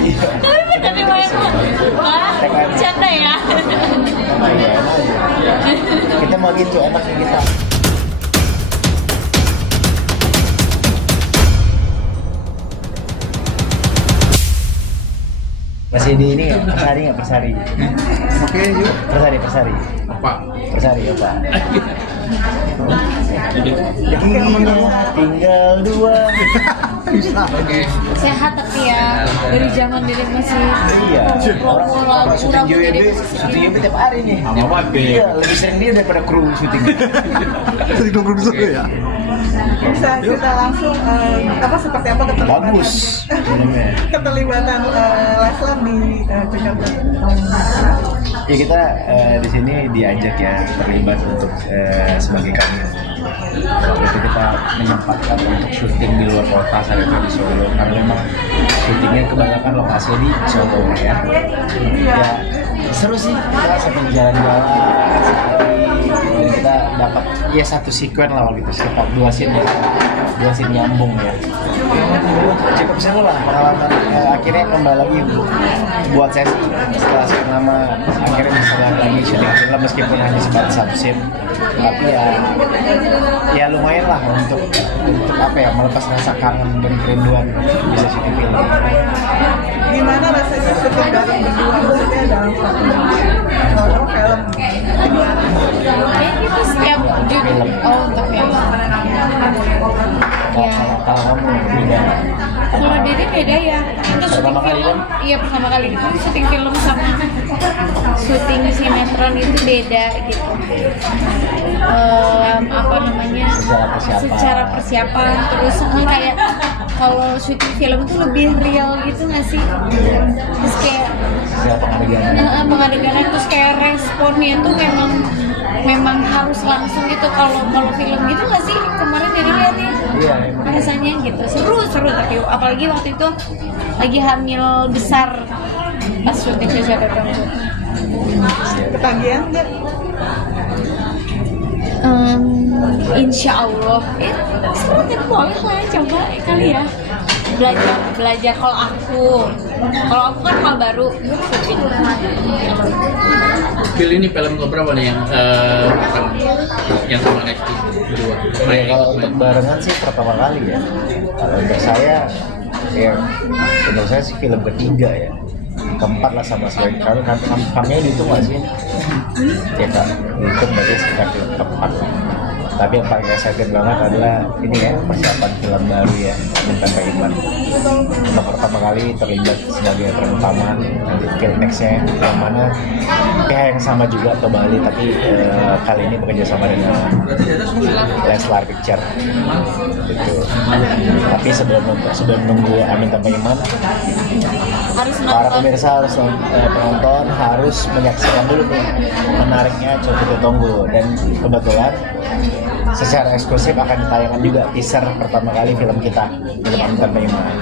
Tapi main canda ya. Kita mau gitu enaknya kita. Masih di ini nggak? Persari nggak? Persari. Oke, yuk. Persari. Apa? Persari apa? Tinggal dua. Bisa. Oke. Sehat tapi ya dari zaman diri masih Iya. promo lagu syuting jadi JWB, syuting JWB tiap hari nih. Iya, lebih sering dia daripada kru syuting. Jadi dong produser ya. Bisa kita langsung seperti apa keterlibatan Bagus. keterlibatan Leslar di Cocok. Ya kita di sini diajak ya terlibat untuk sebagai kami. Waktu itu kita menyempatkan untuk syuting di luar kota saat itu di Solo karena memang syutingnya kebanyakan lokasi di Solo ya. Ya seru sih kita sambil jalan-jalan dan kita dapat ya satu sekuen lah waktu itu sekitar dua scene nyambung ya. Cukup seru lah pengalaman. Akhirnya kembali lagi buat sesi setelah sekian lama akhirnya bisa lagi syuting film meskipun hanya sebatas satu scene tapi ya lumayan lah untuk apa ya melepas rasa kangen dan kerinduan bisa syuting film. Gimana rasanya syuting bareng berdua maksudnya dalam satu film? Kayaknya kita setiap judul untuk film. Ya. Kalau kamu beda. Kalau Dede beda ya. Kita syuting Pertama kali film. kan? Iya pertama kali. Kita syuting film sama syuting sinetron itu beda gitu. Apa namanya? Secara persiapan terus kayak kalau syuting film itu lebih real gitu nggak sih? Terus kayak pengadegan terus kayak responnya tuh memang harus langsung gitu. Kalau film gitu nggak sih kemarin dari lihatnya? Iya. Rasanya gitu seru tapi apalagi waktu itu lagi hamil besar pas syuting Cocok Tonggo. Ketagihan nggak? Insya Allah sebenarnya boleh lah coba kali ya belajar kalau aku kan hal baru syuting. Film ini film keberapa nih yang sama Lesti berdua? Kalau untuk barengan sih pertama kali ya. Kalau untuk saya ya untuk saya sih film ketiga ya. Keempat lah sama saya. Kalau kami dihitung nggak sih? Ya kak, dihitung berarti sekitar film keempat. Tapi yang paling excited banget adalah ini ya persiapan film baru ya Minta Iman. Untuk pertama kali terlibat sebagai peran utama di film nextnya yang mana kayak yang sama juga ke Bali tapi kali ini bekerja sama dengan Leslar Picture gitu. Tapi sebelum nunggu Amin Tanpa Iman Harus para nonton. pemirsa harus penonton harus menyaksikan dulu nih menariknya Cocok Tonggo dan kebetulan secara eksklusif akan ditayangkan juga teaser pertama kali film kita film Amin Tanpa Iman.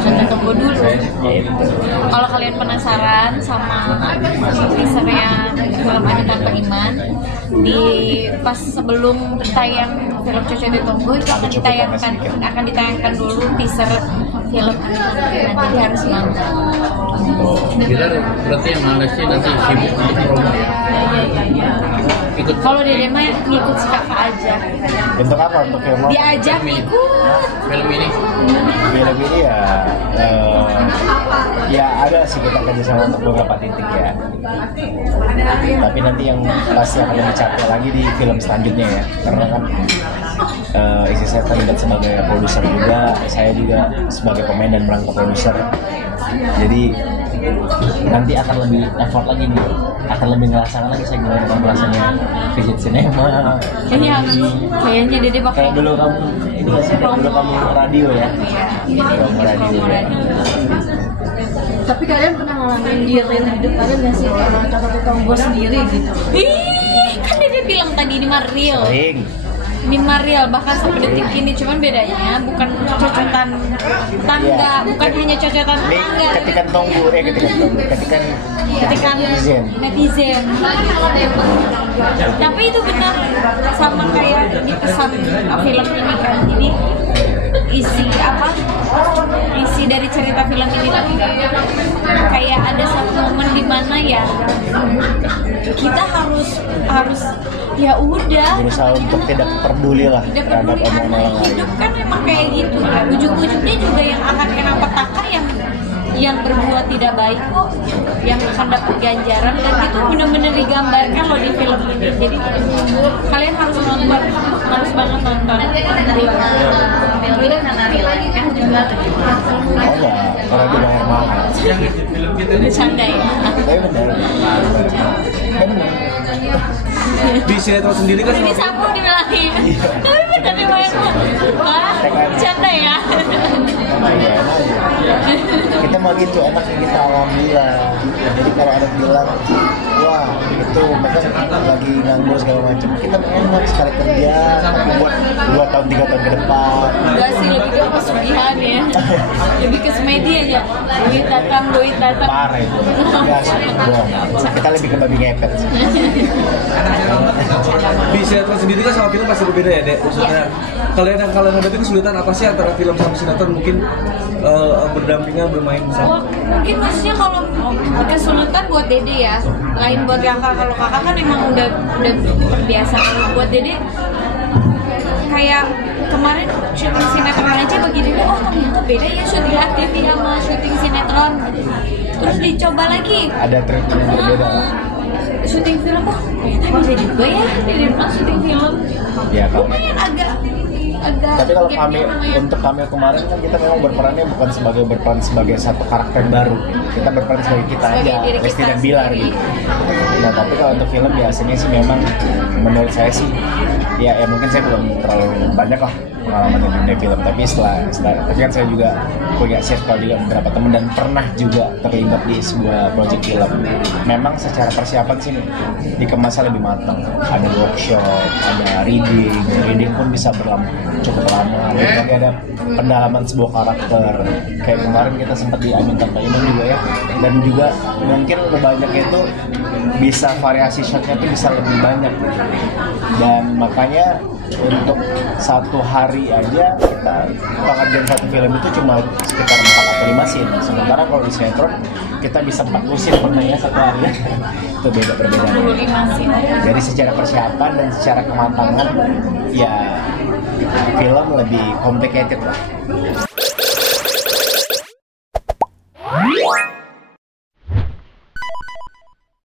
Cocok Tonggo dulu. Gitu. Kalau kalian penasaran sama teasernya film Amin Tanpa Iman, di pas sebelum tayang film Cocok Tonggo itu akan ditayangkan dulu teaser film Amin Tanpa Iman, jadi harus nonton. Bila berarti yang Lesti nanti sibuk untuk promo ya? Ikut Kalau Dede mah ngikut si kakak aja, Untuk apa? Untuk film apa? diajak ikut. film ini. Film ini ya ada sih kita kerjasama untuk beberapa titik ya. Tapi nanti yang pasti akan lebih capek lagi di film selanjutnya ya, karena kan istri saya terlibat sebagai produser juga, saya juga sebagai pemain dan merangkap produser. Jadi nanti akan lebih effort lagi nih, akan lebih ngerasakan lagi saya gimana rasanya visit cinema. Kayaknya Dede bakal Kayak dulu kamu ini nggak sih, dulu kamu radio ya, promo radio ya. Tapi kalian pernah ngalamin di real hidup kalian nggak sih sama Cocok Tonggo sendiri gitu? Ih, kan Dede bilang tadi ini mah real. Sering. Ini mah real bahkan sampai detik ini, cuman bedanya bukan cocotan tangga, bukan hanya cocotan Ini tangga. ketikan tonggo, ketikan Netizen. Tapi itu benar sama kayak di pesan film ini kan. Jadi isi isi dari cerita film ini tuh kayak ada satu momen di mana ya kita harus ya udah berusaha untuk tidak peduli lah tidak terhadap peduli omongan karena orang lain. hidup kan memang kayak gitu ya. Ujung-ujungnya juga yang akan kena petaka yang berbuat tidak baik kok, yang akan dapat ganjaran, dan itu benar-benar digambarkan loh di film ini. Jadi kalian harus nonton, harus banget nonton. Oh enggak, karena dibayar mahal. Bercanda ya. Tapi benar. Benar. Di sinetron sendiri kan Ini sapu dibilangin. Tapi benar dibayar mahal. Wah, bercanda ya. Iya, kita mau gitu enaknya kita alhamdulillah. Jadi kalau ada bilang wah itu mereka lagi nganggur segala macam, kita enak sekali kerja tapi buat 2 tahun 3 tahun ke depan. Enggak sih, lebih ke pesugihan ya. Lebih ke semedi aja. Duit datang. Parah itu. Enggak sih, bohong. Kita lebih ke babi ngepet sih. di sinetron sendiri kan sama film pasti berbeda ya, Dek. Maksudnya kalian yang kalian hadapi kesulitan apa sih antara film sama sinetron, mungkin berdampingan bermain Oh, bersama? mungkin maksudnya kalau kesulitan buat Dede ya, lain buat kakak. Kalau kakak kan emang udah terbiasa. Kalau buat Dede kayak kemarin syuting sinetron aja bagi Dede, oh ternyata beda ya syuting aktif sama syuting sinetron. Terus dicoba lagi Ada treatment yang berbeda lah. syuting film, oh ternyata bisa juga ya Dede syuting film. Ya kalau Lumayan agak tapi kalau gapnya kami lumayan. untuk kami kemarin kan kita memang berperannya bukan berperan sebagai satu karakter baru, kita berperan sebagai kita Sebagai aja, diri Lesti kita dan Bilar sendiri. gitu. Nah tapi kalau untuk film biasanya sih memang menurut saya sih ya mungkin saya belum terlalu banyak lah pengalaman di dunia film, tapi setelah tapi kan saya juga punya circle juga beberapa teman dan pernah juga terlibat di sebuah project film. Memang secara persiapan sih dikemasnya lebih matang, ada workshop, ada reading pun bisa cukup lama, dan juga ada pendalaman sebuah karakter. Kayak kemarin kita sempat di Amin Tanpa Iman juga ya, dan juga mungkin lebih banyak itu bisa variasi shotnya tuh bisa lebih banyak gitu. Dan makanya untuk satu hari aja kita pengerjaan satu film itu cuma sekitar 4 atau 5 scene. Sementara kalau di sinetron kita bisa 40 scene pernah ya satu hari. Itu perbedaan. 25 sih. Jadi secara persiapan dan secara kematangan ya film lebih complicated lah.